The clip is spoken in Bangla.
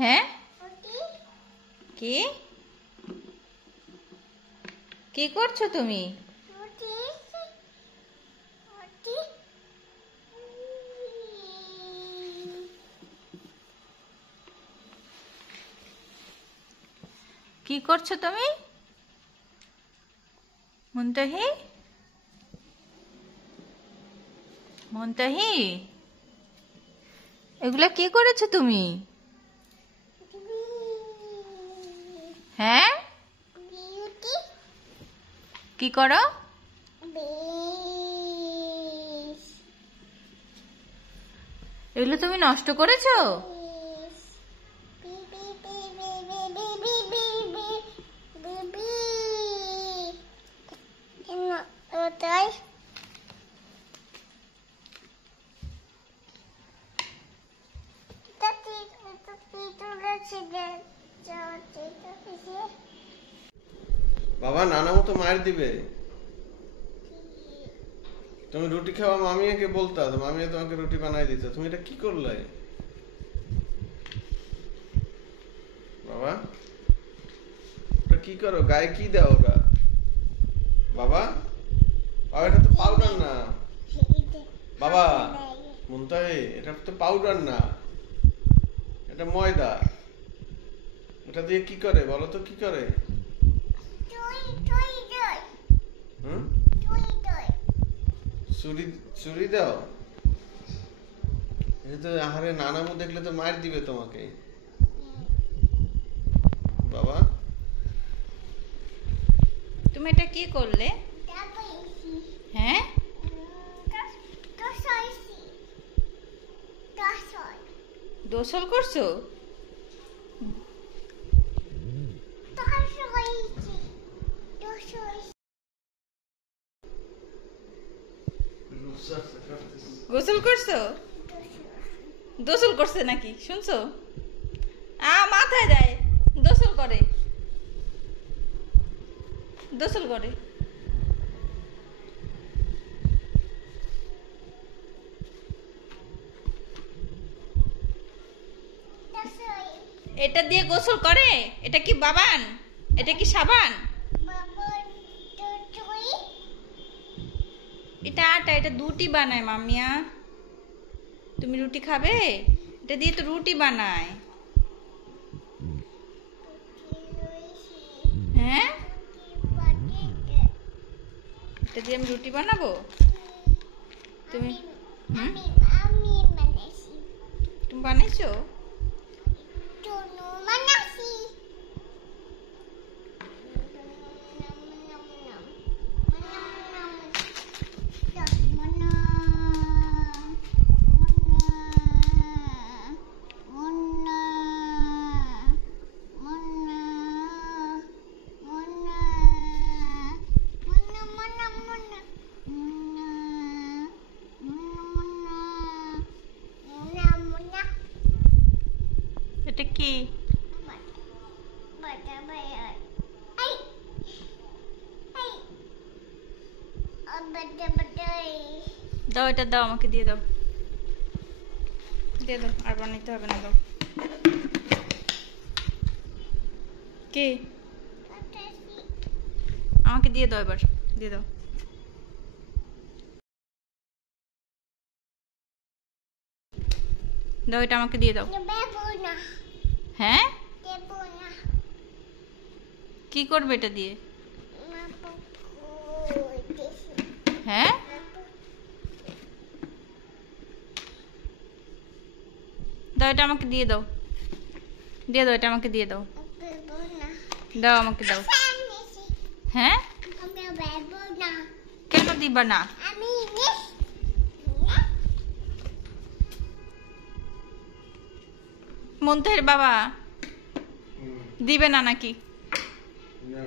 হ্যাঁ কি কি করছো তুমি? কি করছো তুমি মুনতাহি? মুনতাহি, এগুলা কি করেছো তুমি? হ্যাঁ কি করো? এগুলো তুমি নষ্ট করেছো? বাবা নানা মতো মায়ের দিবে। তুমি রুটি খাওয়া মামিয়াকে বলতা, মামিয়া তোমাকে রুটি বানাই দিত, তুমি এটা কি করলে? বাবা এটা কি করো? গায়ে কি দাও ওরা? বাবা বাবা এটা তো পাউডার না বাবা। মুনতাহি, এটা তো পাউডার না, এটা ময়দা। এটা দিয়ে কি করে বলো তো, কি করে? চুরি দাও? এটা তো আহারে নানামু দেখলে তো মার দিবে তোমাকে। বাবা তুমি এটা কি করলে? হ্যাঁ গোসল করছো? গোসল করছো? গোসল করছে নাকি শুনছো? মাথায় দেয়, গোসল করে, গোসল করে। এটা দিয়ে গোসল করে? এটা কি বাবান? এটা কি সাবান? এটা আটা, এটা রুটি বানায় মামিয়া। তুমি রুটি খাবে? এটা দিয়ে তো রুটি বানায়। হ্যাঁ এটা দিয়ে আমি রুটি বানাবো? তুমি তুমি বানাইছো? এটা কি? দাও, এটা দাও, আমাকে দিয়ে দাও, দিয়ে দাও, আর বানাইতে হবে না, দাও। কি? আমাকে দিয়ে দাও, এবার দিয়ে দাও। দাও, এটা আমাকে দিয়ে দাও। হ্যাঁ কি করবে এটা দিয়ে? হ্যাঁ দাও, এটা আমাকে দিয়ে দাও, দিয়ে দাও, এটা আমাকে দিয়ে দাও, দাও, আমাকে দাও। হ্যাঁ কেন দিবা না? মুনতাহির বাবা দিবে না নাকি? No,